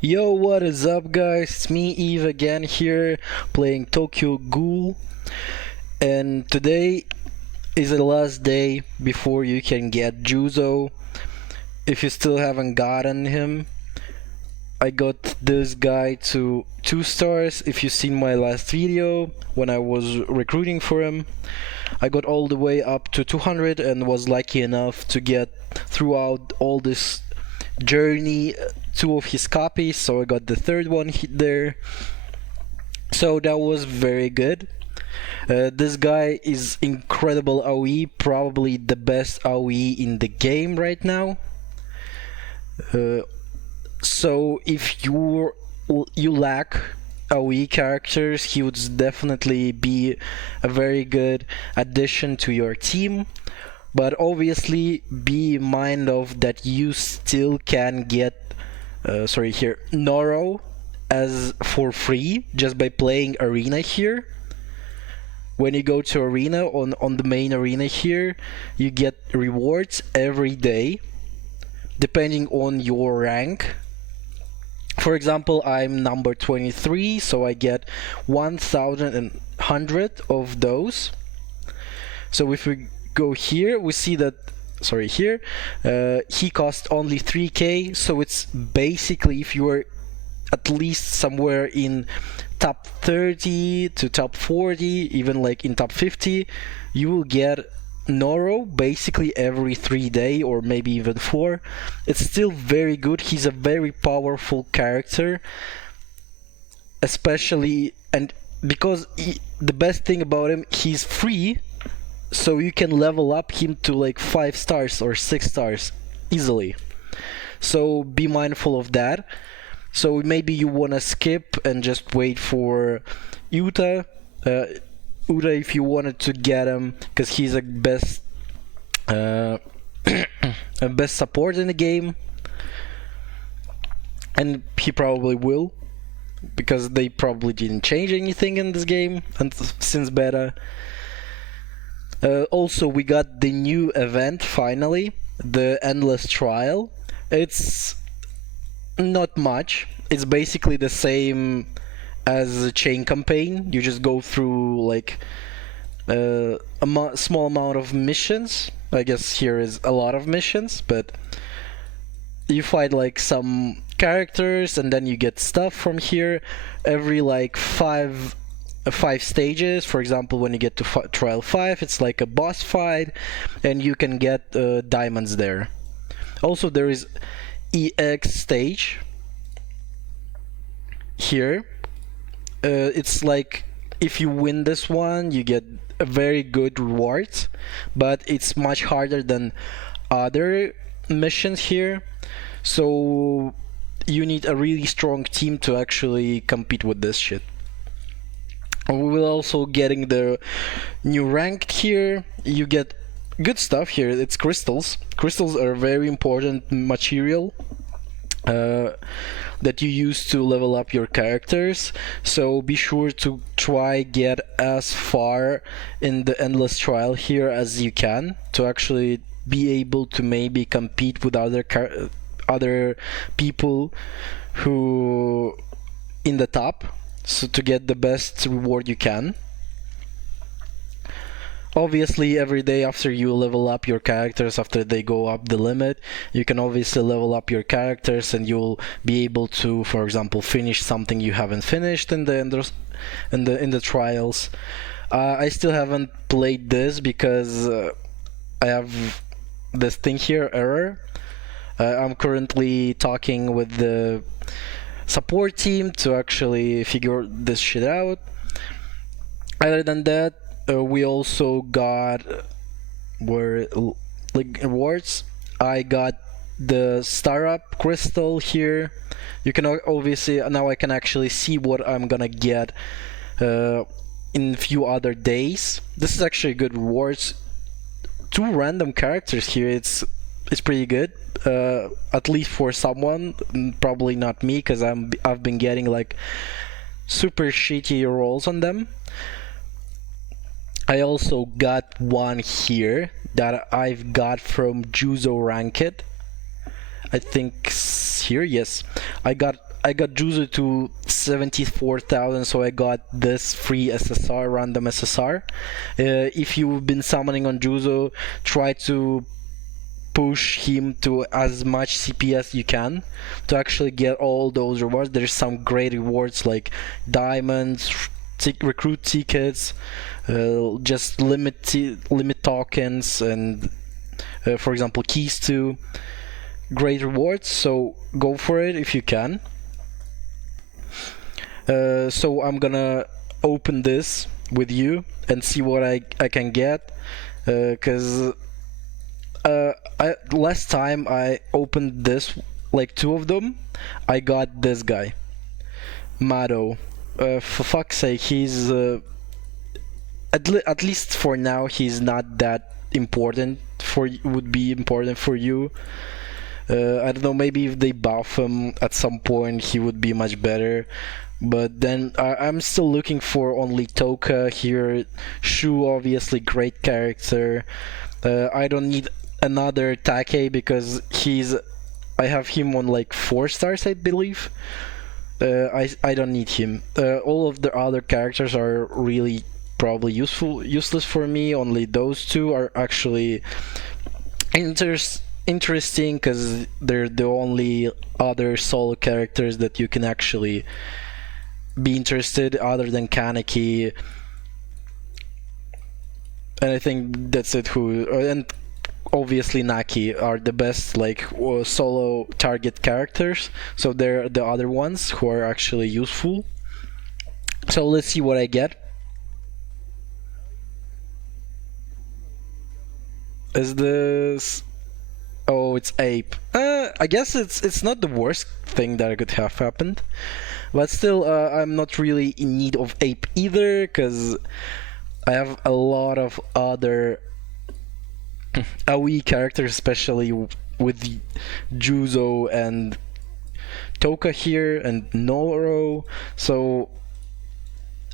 Yo, what is up, guys? It's me, Eve, again here playing Tokyo Ghoul, and today is the last day before you can get Juzo. If you still haven't gotten him, I got this guy to 2 stars. If you've seen my last video when I was recruiting for him, I got all the way up to 200 and was lucky enough to get throughout all this journey 2 of his copies, so I got the third one there. So that was very good. This guy is incredible AoE, probably the best AoE in the game right now. So if you lack AoE characters, he would definitely be a very good addition to your team. But obviously be in mind of that you still can get Noro as for free just by playing arena here. When you go to arena on the main arena here, you get rewards every day depending on your rank. For example, I'm number 23, so I get 1,100 of those. So if we go here, we see that he costs only 3k, so it's basically if you are at least somewhere in top 30 to top 40, even like in top 50, you will get Noro basically every 3 days or maybe even 4. It's still very good. He's a very powerful character, especially, and because the best thing about him, he's free, so you can level up him to like 5 stars or 6 stars easily. So be mindful of that. So maybe you want to skip and just wait for Uta. Uta, if you wanted to get him, because he's a best a best support in the game, and he probably will, because they probably didn't change anything in this game and since beta. Also, we got the new event finally, the Endless Trial. It's not much. It's basically the same as a chain campaign. You just go through like a small amount of missions. I guess here is a lot of missions, but you fight like some characters and then you get stuff from here every like 5 stages. For example, when you get to trial 5, it's like a boss fight and you can get diamonds there. Also, there is EX stage here. It's like if you win this one, you get a very good reward, but it's much harder than other missions here. So you need a really strong team to actually compete with this shit. And we will also getting the new rank here. You get good stuff here. It's crystals. Crystals are very important material that you use to level up your characters, so be sure to try get as far in the endless trial here as you can to actually be able to maybe compete with other people who in the top, so to get the best reward you can. Obviously, every day after you level up your characters, after they go up the limit, you can obviously level up your characters and you'll be able to, for example, finish something you haven't finished in the trials. I still haven't played this because I have this thing here, error. I'm currently talking with the support team to actually figure this shit out. Other than that, we also got rewards. I got the star up crystal here. You can obviously now I can actually see what I'm gonna get in a few other days. This is actually good rewards. 2 random characters here. It's pretty good. At least for someone, probably not me, because I've been getting like super shitty rolls on them. I also got one here that I've got from Juzo Ranked. I think here, yes. I I got Juzo to 74,000, so I got this free SSR, random SSR. If you've been summoning on Juzo, try to push him to as much CP as you can to actually get all those rewards. There's some great rewards like diamonds, recruit tickets, just limit tokens, and for example keys too. Great rewards, so go for it if you can. So I'm gonna open this with you and see what I can get, because last time I opened this, like 2 of them, I got this guy, Mado. For fuck's sake, he's at least for now he's not that important would be important for you. I don't know, maybe if they buff him at some point he would be much better, but then I'm still looking for only Toka here. Shu, obviously great character. I don't need another Take because I have him on like 4 stars, I believe. I don't need him. All of the other characters are really probably useless for me. Only those 2 are actually interesting because they're the only other solo characters that you can actually be interested other than Kaneki. And I think that's it. And obviously Naki are the best like solo target characters, so they're the other ones who are actually useful. So let's see what I get. Is this... Oh, it's ape. I guess it's not the worst thing that could have happened, but still I'm not really in need of ape either because I have a lot of other AoE characters, especially with Juzo and Toka here and Noro, so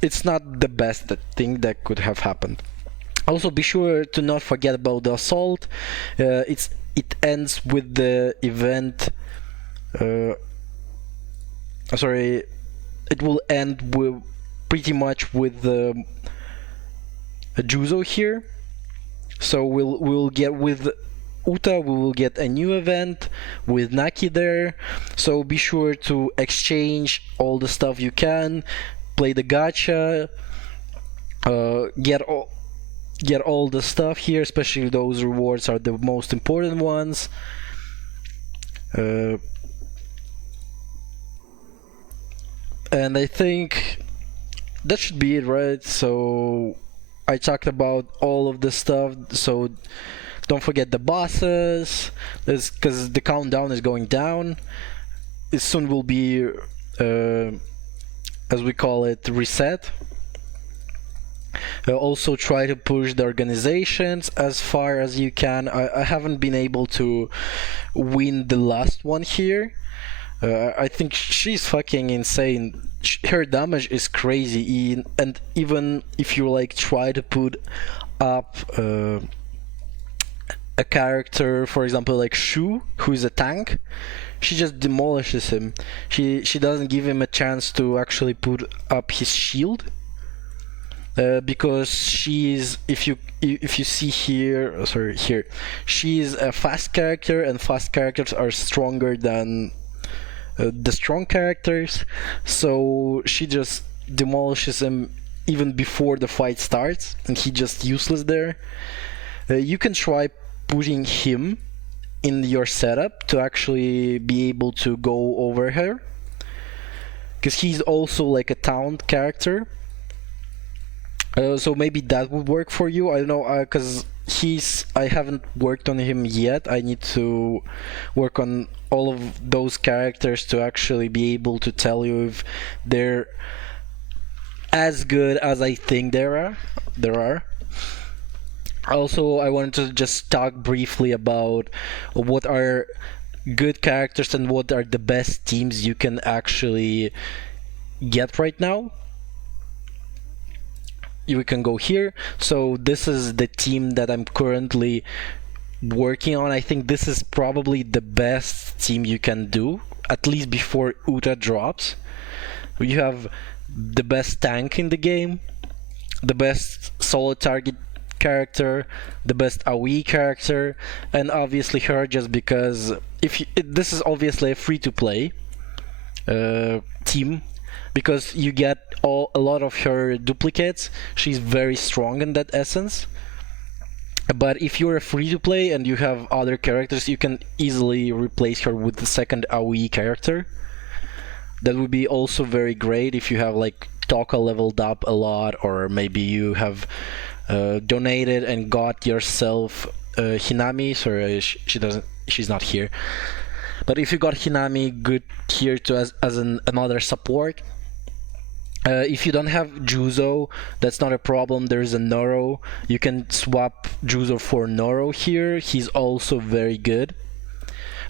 it's not the best thing that could have happened. Also, be sure to not forget about the assault. It ends with the event. Sorry, it will end with pretty much with the Juzo here. So we'll get with Uta, we will get a new event with Naki there. So be sure to exchange all the stuff you can, play the gacha, get all the stuff here, especially those rewards are the most important ones. And I think that should be it, right? So I talked about all of the stuff, so don't forget the bosses, because the countdown is going down. It soon will be, as we call it, reset. Also try to push the organizations as far as you can. I haven't been able to win the last one here. I think she's fucking insane. Her damage is crazy, and even if you like try to put up a character, for example like Shu, who is a tank, she just demolishes him. She doesn't give him a chance to actually put up his shield. Because she's, if you see here, sorry, here, she's a fast character, and fast characters are stronger than the strong characters, so she just demolishes him even before the fight starts, and he just useless there. You can try putting him in your setup to actually be able to go over her, because he's also like a taunt character. So maybe that would work for you. I don't know, because I haven't worked on him yet. I need to work on all of those characters to actually be able to tell you if they're as good as I think there are. Also, I wanted to just talk briefly about what are good characters and what are the best teams you can actually get right now. You can go here. So this is the team that I'm currently working on. I think this is probably the best team you can do at least before Uta drops. You have the best tank in the game, the best solo target character, the best AoE character, and obviously her, just because this is obviously a free-to-play team, because you get a lot of her duplicates. She's very strong in that essence. But if you're a free-to-play and you have other characters, you can easily replace her with the second AoE character. That would be also very great if you have like Toka leveled up a lot, or maybe you have donated and got yourself Hinami. Sorry, she's not here. But if you got Hinami, good here to as another support. If you don't have Juzo, that's not a problem. There's a Noro. You can swap Juzo for Noro here. He's also very good.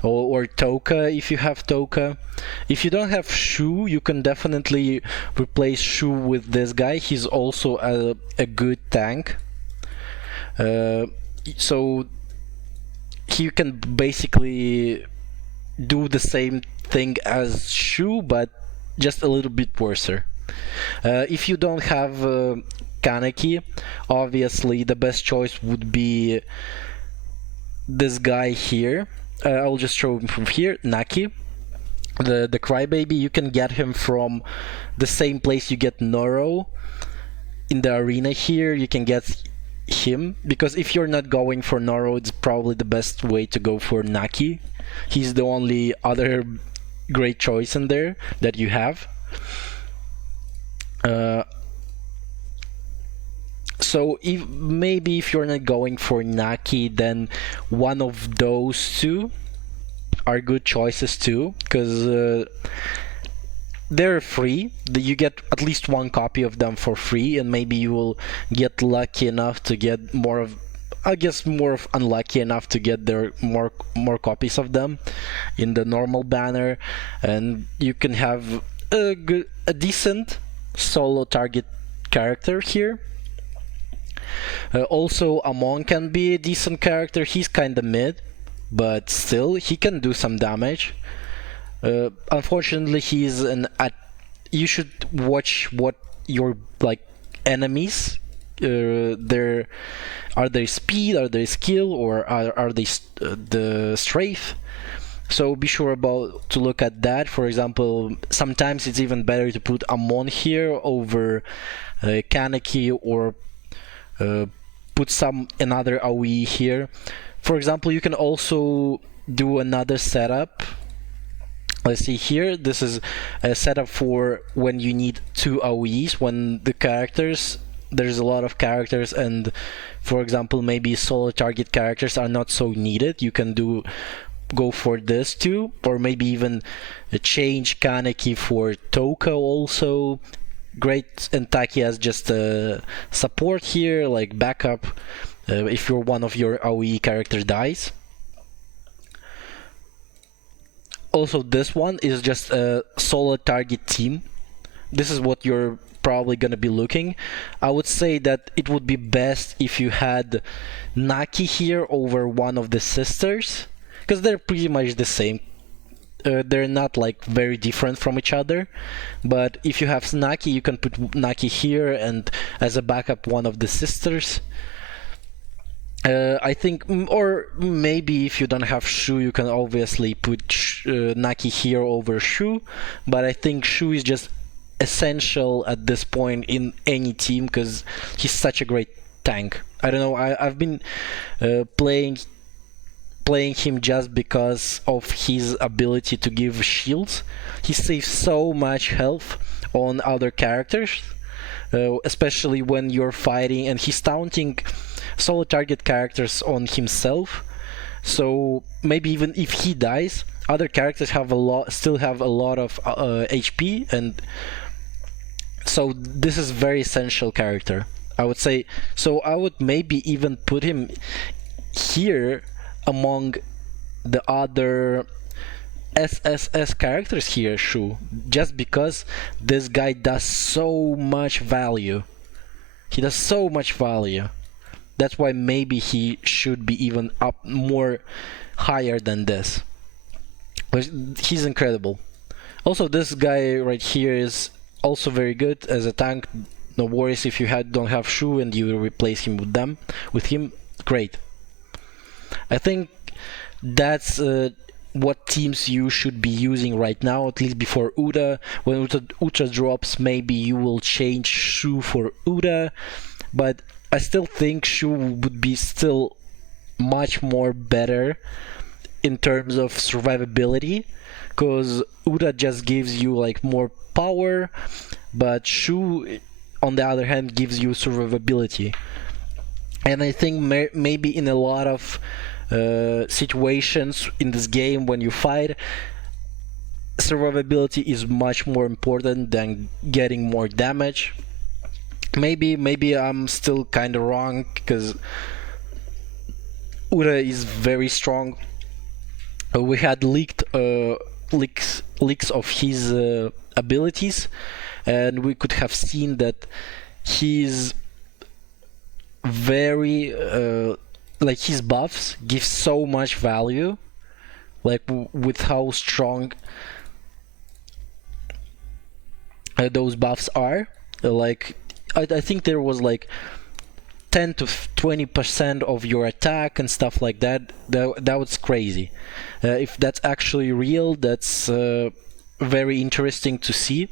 Or Toka, if you have Toka. If you don't have Shu, you can definitely replace Shu with this guy. He's also a good tank. So he can basically do the same thing as Shu, but just a little bit worse. If you don't have Kaneki, obviously the best choice would be this guy here. I'll just show him from here, Naki, the crybaby. You can get him from the same place you get Noro in the arena here. You can get him, because if you're not going for Noro, it's probably the best way to go for Naki. He's the only other great choice in there that you have. So maybe if you're not going for Naki, then one of those two are good choices too, because they're free. You get at least one copy of them for free, and maybe you will get lucky enough to get more of, I guess, more of unlucky enough to get more copies of them in the normal banner, and you can have a decent solo target character here. Also, Amon can be a decent character. He's kinda mid, but still he can do some damage. Unfortunately, he's you should watch what your enemies. Are they speed? Are they skill? Or are they the strength? So be sure to look at that. For example, sometimes it's even better to put Amon here over Kaneki, or put another AoE here. For example, you can also do another setup. Let's see here. This is a setup for when you need two AoEs, when there's a lot of characters, and for example, maybe solo target characters are not so needed. You can go for this too, or maybe even change Kaneki for Toka also. Great, and Taki as just a support here, like backup, if one of your AoE characters dies. Also, this one is just a solo target team. This is what you're probably gonna be looking. I would say that it would be best if you had Naki here over one of the sisters, because they're pretty much the same. They're not like very different from each other, but if you have Naki, you can put Naki here, and as a backup, one of the sisters. I think, or maybe if you don't have Shu, you can obviously put Naki here over Shu, but I think Shu is just essential at this point in any team, because he's such a great tank. I don't know, I've been playing him just because of his ability to give shields. He saves so much health on other characters, especially when you're fighting, and he's taunting solo target characters on himself. So maybe even if he dies, other characters still have a lot of HP, and so this is very essential character, I would say. So I would maybe even put him here among the other SSS characters here, Shu, just because this guy does so much value. He does so much value. That's why maybe he should be even up more higher than this. But he's incredible. Also, this guy right here is also very good as a tank. No worries if you don't have Shu and you replace him with him. Great. I think that's what teams you should be using right now, at least before Uda. When Uta drops, maybe you will change Shu for Uda, but I still think Shu would be still much more better in terms of survivability, because Uda just gives you like more power, but Shu on the other hand gives you survivability. And I think maybe in a lot of situations in this game when you fight, survivability is much more important than getting more damage. Maybe I'm still kind of wrong, because Ura is very strong. We had leaks of his abilities, and we could have seen that he's very like his buffs give so much value, like with how strong those buffs are. Like I think there was like 10 to 20% of your attack and stuff like that. That was crazy. If that's actually real, that's very interesting to see.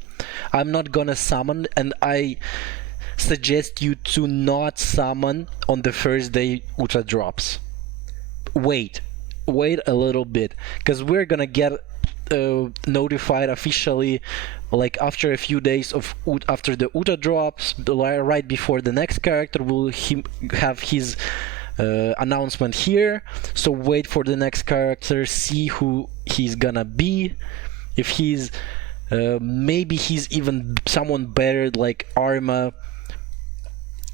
I'm not gonna summon, and I suggest you to not summon on the first day Ultra drops. Wait a little bit, because we're gonna get notified officially like after a few days of after the Uta drops, right before the next character will have his announcement here. So wait for the next character, see who he's gonna be. If he's maybe he's even someone better like Arma,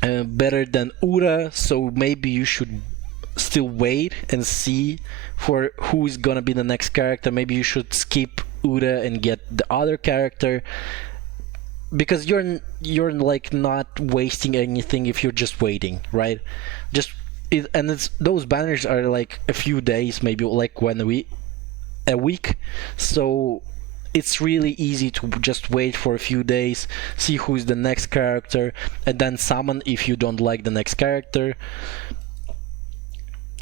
better than Ura, so maybe you should still wait and see for who is gonna be the next character. Maybe you should skip Ura and get the other character, because you're like not wasting anything if you're just waiting, right? And it's those banners are like a few days, maybe like a week, so it's really easy to just wait for a few days, see who's the next character, and then summon if you don't like the next character.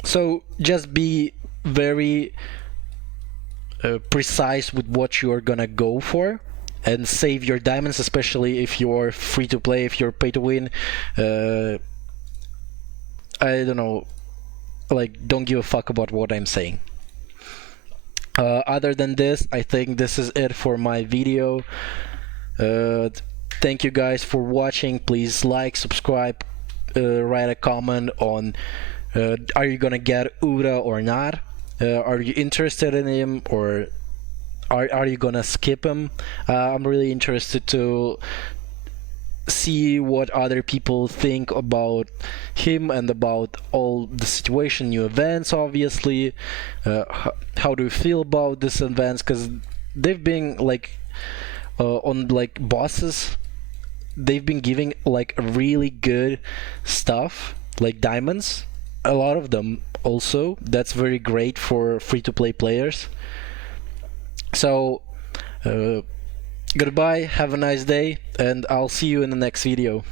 So just be very precise with what you're gonna go for, and save your diamonds, especially if you're free to play. If you're pay to win, I don't know, like, don't give a fuck about what I'm saying. Other than this, I think this is it for my video. Thank you guys for watching. Please like, subscribe, write a comment on are you gonna get Ura or not? Are you interested in him, or are you gonna skip him? I'm really interested to see what other people think about him and about all the situation, new events, obviously. How do you feel about this events? Because they've been like on like bosses, they've been giving like really good stuff, like diamonds, a lot of them also. That's very great for free-to-play players. So goodbye, have a nice day, and I'll see you in the next video.